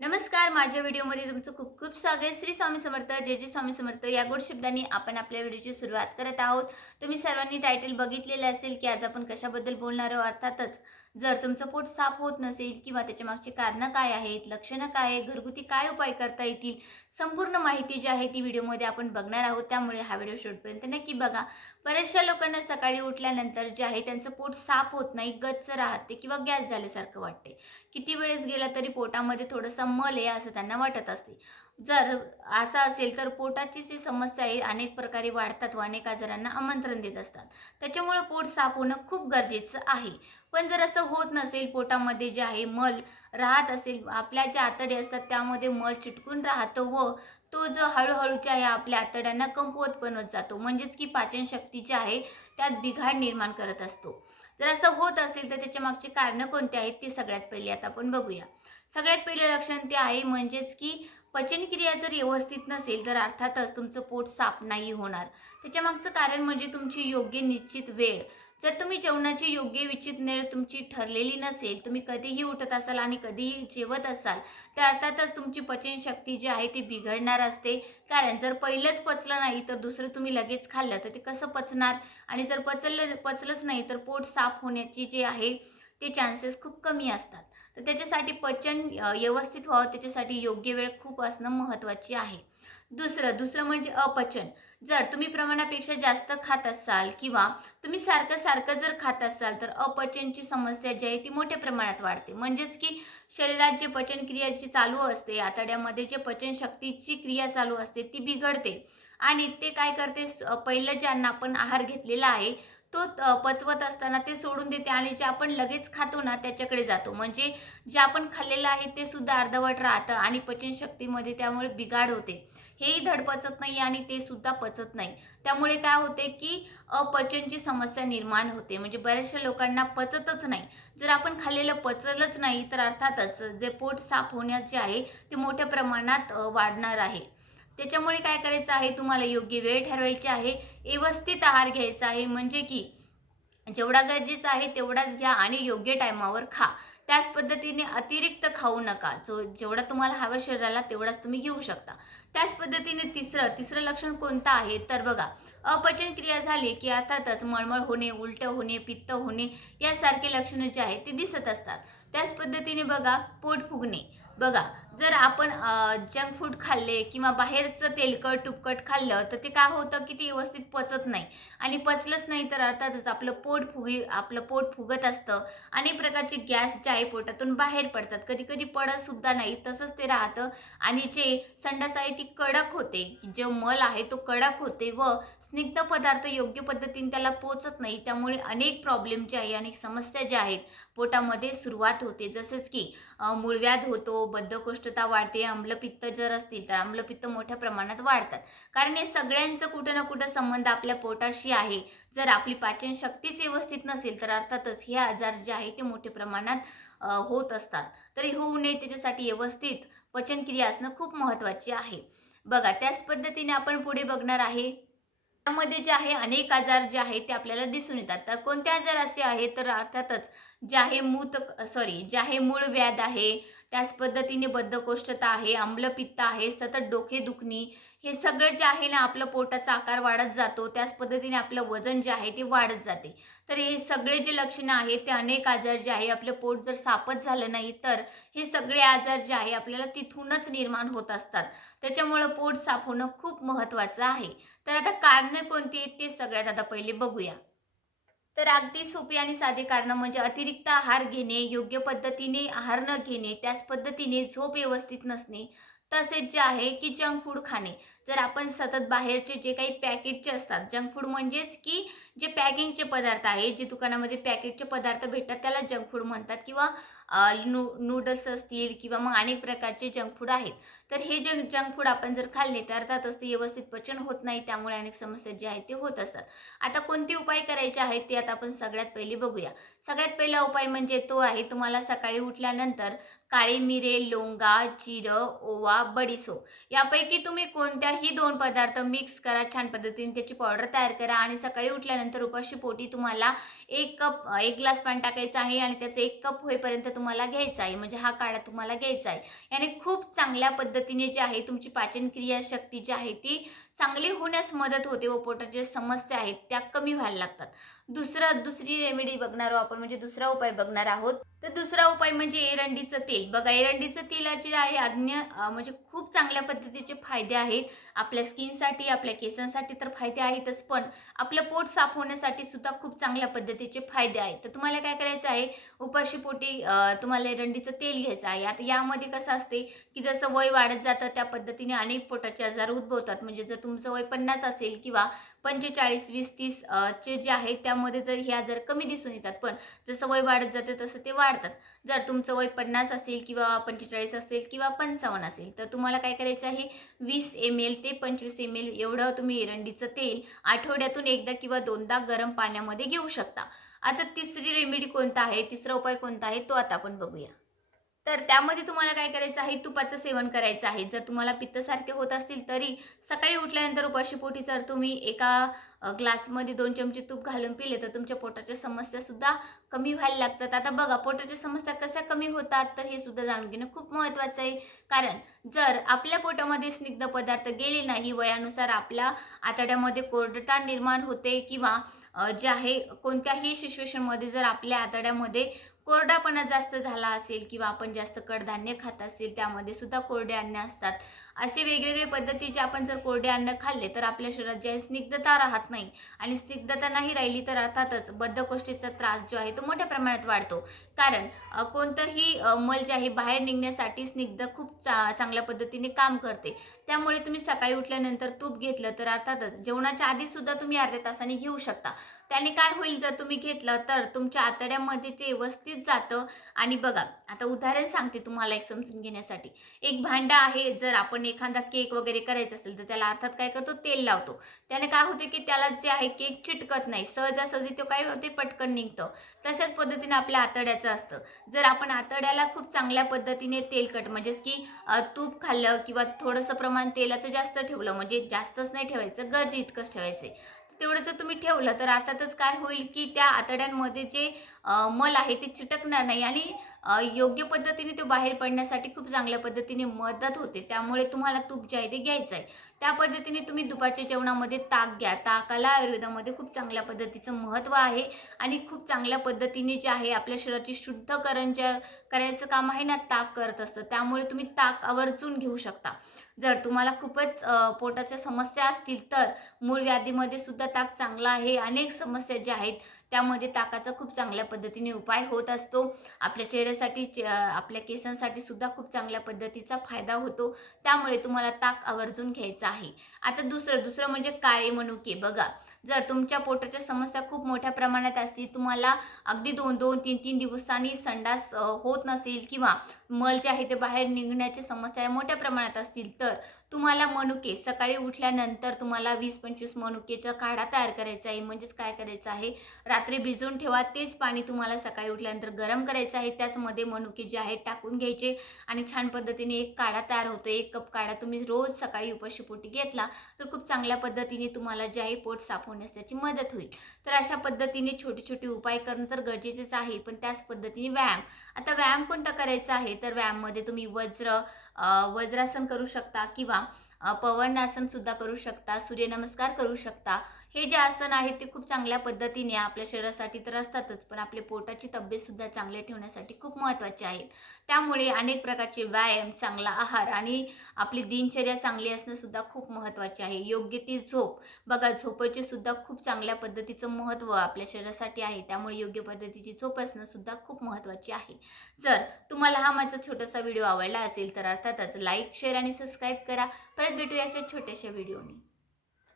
नमस्कार. माझ्या व्हिडिओमध्ये तुमचं खूप खूप स्वागत. श्री स्वामी समर्थ. जय जय स्वामी समर्थ. या गोड शब्दांनी आपण आपल्या व्हिडिओची सुरुवात करत आहोत. तुम्ही सर्वांनी टायटल बघितलेलं असेल की आज आपण कशाबद्दल बोलणार आहोत. अर्थातच जर तुमचं पोट साफ होत नसेल किंवा त्याच्या मागची कारणं काय आहेत, लक्षणं काय आहे, घरगुती काय उपाय करता येतील, संपूर्ण माहिती जी आहे ती व्हिडिओमध्ये आपण बघणार आहोत. त्यामुळे हा व्हिडिओ शेवटपर्यंत नक्की बघा. बऱ्याचशा लोकांना सकाळी उठल्यानंतर जे आहे त्यांचं पोट साफ होत नाही, गच्च राहते किंवा गॅस झाल्यासारखं वाटते. किती वेळेस गेला तरी पोटामध्ये थोडासा मल आहे असं त्यांना वाटत असते. जर असं असेल तर पोटाची जी समस्या आहे अनेक प्रकारे वाढतात व अनेक आजारांना आमंत्रण देत असतात. त्याच्यामुळे पोट साफ होणं खूप गरजेचं आहे. पण जर असं होत नसेल, पोटामध्ये जे आहे मल राहत असेल, आपल्या ज्या आतडे असतात त्यामध्ये मल चिटकून राहतो व तो जो हळूहळू जे आहे आपल्या आतड्यांना कमकुवत बनवत जातो, म्हणजेच की पाचनशक्ती जी आहे त्यात बिघाड निर्माण करत असतो. जर असं होत असेल तर त्याच्या मागची कारणं कोणती आहेत ते सगळ्यात पहिले आता आपण बघूया. सगळ्यात पहिलं लक्षण ते आहे म्हणजेच की पचनक्रिया जर व्यवस्थित नसेल तर अर्थातच तुमचं पोट साफ नाही होणार. त्याच्या मागचं कारण म्हणजे तुमची योग्य निश्चित वेळ. जर तुम्ही जेवणाची योग्य निश्चित वेळ तुमची ठरलेली नसेल, तुम्ही कधीही उठत असाल आणि कधीही जेवत असाल, तर अर्थातच तुमची पचनशक्ती जी आहे ती बिघडणार असते. कारण जर पहिलंच पचलं नाही तर दुसरं तुम्ही लगेच खाल्लं तर ते कसं पचणार? आणि जर पचलंच नाही तर पोट साफ होण्याची जे आहे ते चान्सेस खूप कमी असतात. तर त्याच्यासाठी पचन व्यवस्थित व्हावं त्याच्यासाठी योग्य वेळ खूप असणं महत्त्वाची आहे. दुसरं म्हणजे अपचन. जर तुम्ही प्रमाणापेक्षा जास्त खात असाल किंवा तुम्ही सारखं जर खात असाल तर अपचनची समस्या जी आहे ती मोठ्या प्रमाणात वाढते. म्हणजेच की शरीरात जे पचनक्रिया जी चालू असते, आतड्यामध्ये जे पचनशक्तीची क्रिया चालू असते ती बिघडते आणि ते काय करते, पहिलं जे अन्न आपण आहार घेतलेला आहे तो पचवत असताना ते सोडून देते आणि जे आपण लगेच खातो ना त्याच्याकडे जातो. म्हणजे जे आपण खाल्लेलं आहे ते सुद्धा अर्धवट राहतं आणि पचनशक्तीमध्ये त्यामुळे बिघाड होते. हेही धड पचत नाही आणि ते सुद्धा पचत नाही. त्यामुळे काय होते की अपचनची समस्या निर्माण होते. म्हणजे बऱ्याचशा लोकांना पचतच नाही. जर आपण खाल्लेलं पचलंच नाही तर अर्थातच जे पोट साफ होण्याचे आहे ते मोठ्या प्रमाणात वाढणार आहे. त्याच्यामुळे काय करायचं आहे, तुम्हाला योग्य वेळ ठरवायची आहे, व्यवस्थित आहार घ्यायचा आहे. म्हणजे की जेवढा गरजेचा आहे तेवढाच घ्या आणि योग्य टायमावर खा. त्याच पद्धतीने अतिरिक्त खाऊ नका. जेवढा तुम्हाला हवं शरीराला तेवढाच तुम्ही घेऊ शकता. त्याच पद्धतीने तिसरं लक्षण कोणतं आहे तर बघा, अपचन क्रिया झाली की अर्थातच मळमळ होणे, उलटं होणे, पित्त होणे यासारखे लक्षणं जे आहेत ते दिसत असतात. त्याच पद्धतीने बघा, पोट फुगणे. बघा, जर आपण जंक फूड खाल्ले किंवा बाहेरचं तेलकट तुपकट खाल्लं तर ते काय होतं की ते व्यवस्थित पचत नाही आणि पचलंच नाही तर अर्थातच आपलं पोट फुगत असतं. अनेक प्रकारचे गॅस जे आहे पोटातून बाहेर पडतात. कधी कधी पडत सुद्धा नाही, तसंच ते राहतं आणि जे संडास आहे ती कडक होते, जो मल आहे तो कडक होते व स्निग्ध पदार्थ योग्य पद्धतीने त्याला पोचत नाही. त्यामुळे अनेक प्रॉब्लेम जे आहे, अनेक समस्या ज्या आहेत पोटामध्ये सुरुवात होते. जसंच की मूळव्याध होतो, बद्धकोष्ठता वाढते, आम्लपित्त जर असतील तर आम्लपित्त मोठ्या प्रमाणात वाढतात. कारण हे सगळ्यांचं कुठं ना कुठं संबंध आपल्या पोटाशी आहे. जर आपली पाचन शक्तीच व्यवस्थित नसेल तर अर्थातच हे आजार जे आहे ते मोठ्या प्रमाणात होत असतात. तरी होऊ नये त्याच्यासाठी व्यवस्थित पचनक्रिया असणं खूप महत्त्वाची आहे. बघा, त्याच पद्धतीने आपण पुढे बघणार आहे. त्यामध्ये जे आहे अनेक आजार जे आहेत ते आपल्याला दिसून येतात. तर कोणते आजार असे आहेत तर अर्थातच जे आहे मूळव्याध आहे, त्याच पद्धतीने बद्धकोष्ठता आहे, आम्लपित्त आहे, सतत डोकेदुखी, हे सगळं जे आहे ना आपलं पोटाचा आकार वाढत जातो. त्याच पद्धतीने आपलं वजन जे आहे ते वाढत जाते. तर हे सगळे जे लक्षणं आहेत ते अनेक आजार जे आहे, आपलं पोट जर साफच झालं नाही तर हे सगळे आजार जे आहे आपल्याला तिथूनच निर्माण होत असतात. त्याच्यामुळं पोट साफ होणं खूप महत्त्वाचं आहे. तर आता कारणे कोणती आहेत ते सगळ्यात आता पहिले बघूया. तर अगदी सोपी आणि साधी कारणं म्हणजे अतिरिक्त आहार घेणे, योग्य पद्धतीने आहार न घेणे, त्याच पद्धतीने झोप व्यवस्थित नसणे, तसेच जे आहे की जंक फूड खाणे. जर आपण सतत बाहेरचे जे काही पॅकेटचे असतात, जंक फूड म्हणजेच की जे पॅकिंगचे पदार्थ आहेत, जे दुकानामध्ये पॅकेटचे पदार्थ भेटतात त्याला जंक फूड म्हणतात किंवा नूडल्स असतील किंवा मग अनेक प्रकारचे जंक फूड आहेत. तर हे जंक फूड आपण जर खाल्ले तर अर्थातच ते व्यवस्थित पचन होत नाही. त्यामुळे अनेक समस्या जे आहेत ते होत असतात. आता कोणते उपाय करायचे आहेत ते आता आपण सगळ्यात पहिले बघूया. सगळ्यात पहिला उपाय म्हणजे तो आहे, तुम्हाला सकाळी उठल्यानंतर काळी मिरे, लोंगा, जिरं, ओवा, बडीशोप यापैकी तुम्ही कोणत्याही 2 पदार्थ मिक्स करा. छान पद्धतीने त्याची पावडर तयार करा आणि सकाळी उठल्यानंतर उपाशी पोटी तुम्हाला 1 ग्लास पाणी टाकायचं आहे आणि त्याचं 1 कप होईपर्यंत तुम्हाला घ्यायचा आहे. म्हणजे हा काढा तुम्हाला घ्यायचा आहे. याने खूप चांगल्या पद्धतीने जे आहे तुमची पाचन क्रिया शक्ती जी आहे ती चांगली होण्यास मदत होते व पोटाच्या ज्या समस्या आहेत त्या कमी व्हायला लागतात. दुसरी रेमेडी बघणार आहोत आपण, म्हणजे दुसरा उपाय बघणार आहोत. तर दुसरा उपाय म्हणजे एरंडीचं तेल. बघा, एरंडीचं तेलाचे आहे म्हणजे खूप चांगल्या पद्धतीचे फायदे आहेत. आपल्या स्किनसाठी, आपल्या केसांसाठी तर फायदे आहेतच, पण आपलं पोट साफ होण्यासाठी सुद्धा खूप चांगल्या पद्धतीचे फायदे आहेत. तर तुम्हाला काय करायचं आहे, उपाशी पोटी तुम्हाला एरंडीचं तेल घ्यायचं आहे. आता यामध्ये कसं असते की जसं वय वाढत जातं त्या पद्धतीने अनेक पोटाचे आजार उद्भवतात. म्हणजे जर तुमचं वय 50 असेल किंवा 45, 20, 30 चे जे आहेत त्यामध्ये जर हे आजार कमी दिसून येतात, पण जसं वय वाढत जाते तसं ते वाढतात. जर तुमचं वय 50 असेल किंवा 45 असेल किंवा 55 असेल तर तुम्हाला काय करायचं आहे, 20 ml ते 25 ml एवढं तुम्ही एरंडीचं तेल आठवड्यातून एकदा किंवा दोनदा गरम पाण्यामध्ये घेऊ शकता. आता तिसरी रेमेडी कोणता आहे, तिसरा उपाय कोणता आहे तो आता आपण बघूया. तर त्यामध्ये तुम्हाला काय करायचं आहे, तुपाचं सेवन करायचं आहे. जर तुम्हाला पित्तसारखे होत असतील तरी सकाळी उठल्यानंतर उपाशी पोटी जर तुम्ही एका ग्लासमध्ये 2 चमचे तूप घालून पिले तर तुमच्या पोटाच्या समस्या सुद्धा कमी व्हायला लागतात. आता बघा, पोटाच्या समस्या कशा कमी होतात तर हे सुद्धा जाणून घेणं खूप महत्त्वाचं आहे. कारण जर आपल्या पोटामध्ये स्निग्ध पदार्थ गेले नाही, वयानुसार आपल्या आतड्यामध्ये कोरडता निर्माण होते किंवा जे आहे कोणत्याही सिच्युएशनमध्ये जर आपल्या आतड्यामध्ये कोरडापणा जास्त झाला असेल किंवा आपण जास्त कडधान्य खात असेल त्यामध्ये सुद्धा कोरडे अन्न असतात. असे वेगवेगळे पद्धतीचे आपण जर कोरडे अन्न खाल्ले तर आपल्या शरीरात जे आहे स्निग्धता राहत नाही आणि स्निग्धता नाही राहिली तर अर्थातच बद्धकोष्ठीचा त्रास जो आहे तो मोठ्या प्रमाणात वाढतो. कारण कोणतंही मल जे आहे बाहेर निघण्यासाठी स्निग्ध खूप चांगल्या पद्धतीने काम करते. त्यामुळे तुम्ही सकाळी उठल्यानंतर तूप घेतलं तर अर्थातच जेवणाच्या आधी सुद्धा तुम्ही अर्ध्या तासाने घेऊ शकता. त्याने काय होईल, जर तुम्ही घेतलं तर तुमच्या आतड्यामध्ये ते व्यवस्थित जातं. आणि बघा, आता उदाहरण सांगते तुम्हाला एक समजून घेण्यासाठी. एक भांडं आहे, जर आपण एखादा केक वगैरे करायचा असेल तर त्याला अर्थात काय करतो, तेल लावतो. त्याने काय होते की त्याला जे आहे केक चिटकत नाही, सहजासहजी तो काय होते पटकन निघतं. तशाच पद्धतीने आपल्या आतड्याचं असतं. जर आपण आतड्याला खूप चांगल्या पद्धतीने तेलकट म्हणजेच की तूप खाल्लं किंवा थोडंसं प्रमाण तेलाचं जास्त ठेवलं, म्हणजे जास्तच नाही ठेवायचं, गरजे इतकंच ठेवायचं, तेवढं जर तुम्ही ठेवलं तर अर्थातच काय होईल की त्या आतड्यांमध्ये जे मल आहे ते चिटकणार नाही आणि योग्य पद्धतीने तो बाहेर पडण्यासाठी खूप चांगल्या पद्धतीने मदत होते. त्यामुळे तुम्हाला तूप जे आहे ते घ्यायचं आहे. त्या पद्धतीने तुम्ही दुपारच्या जेवणामध्ये ताक घ्या. ताकाला आयुर्वेदामध्ये खूप चांगल्या पद्धतीचं महत्त्व आहे आणि खूप चांगल्या पद्धतीने जे आहे आपल्या शरीराची शुद्धीकरण करायचं काम आहे ना, ताक करत असतं. त्यामुळे तुम्ही ताक आवर्जून घेऊ शकता. जर तुम्हाला खूपच पोटाच्या समस्या असतील तर मूळ व्याधीमध्ये सुद्धा ताक चांगला आहे. अनेक समस्या ज्या आहेत त्यामध्ये ताकाचा खूप चांगल्या पद्धतीने उपाय होत असतो. आपल्या चेहऱ्यासाठी आपल्या केसांसाठी सुद्धा खूप चांगल्या पद्धतीचा फायदा होतो. त्यामुळे तुम्हाला ताक आवर्जून घ्यायचं आहे. आता दुसरं म्हणजे काळे मनुके. बघा, जर तुमच्या पोटाच्या समस्या खूप मोठ्या प्रमाणात असतील, तुम्हाला अगदी 2-2, 3-3 दिवसांनी संडास होत नसेल किंवा मल जे आहे ते बाहेर निघण्याच्या समस्या मोठ्या प्रमाणात असतील तर तुम्हाला मनुके सकाळी उठल्यानंतर तुम्हाला 20-25 मनुकेचा काढा तयार करायचा आहे. म्हणजेच काय करायचं आहे, रात्री भिजवून ठेवा, तेच पाणी तुम्हाला सकाळी उठल्यानंतर गरम करायचं आहे. त्याचमध्ये मनुके जे आहेत टाकून घ्यायचे आणि छान पद्धतीने एक काढा तयार होतो. 1 कप काढा तुम्ही रोज सकाळी उपाशी पोटी घेतला तर खूप चांगल्या पद्धतीने तुम्हाला जे आहे पोट साफ होण्यास त्याची मदत होईल. तर अशा पद्धतीने छोटे छोटे उपाय करणं तर गरजेचेच आहे, पण त्याच पद्धतीने व्यायाम. आता व्यायाम कोणता करायचा आहे, तर व्यायाममध्ये तुम्ही वज्रासन करू शकता किंवा पवनासन सुद्धा करू शकता, सूर्यनमस्कार करू शकता. हे जे आसन आहे ते खूप चांगल्या पद्धतीने आपल्या शरीरासाठी तर असतातच, पण आपल्या पोटाची तब्येत सुद्धा चांगली ठेवण्यासाठी खूप महत्त्वाचे आहेत. त्यामुळे अनेक प्रकारचे व्यायाम, चांगला आहार आणि आपली दिनचर्या चांगली असणं सुद्धा खूप महत्त्वाचे आहे. योग्य ती झोप. बघा, झोपेचे सुद्धा खूप चांगल्या पद्धतीचं महत्त्व आपल्या शरीरासाठी आहे. त्यामुळे योग्य पद्धतीची झोप असणं सुद्धा खूप महत्त्वाचे आहे. जर तुम्हाला हा माझा छोटासा व्हिडिओ आवडला असेल तर अर्थातच लाईक, शेअर आणि सबस्क्राईब करा. परत भेटूया अशा छोट्याशा व्हिडिओने.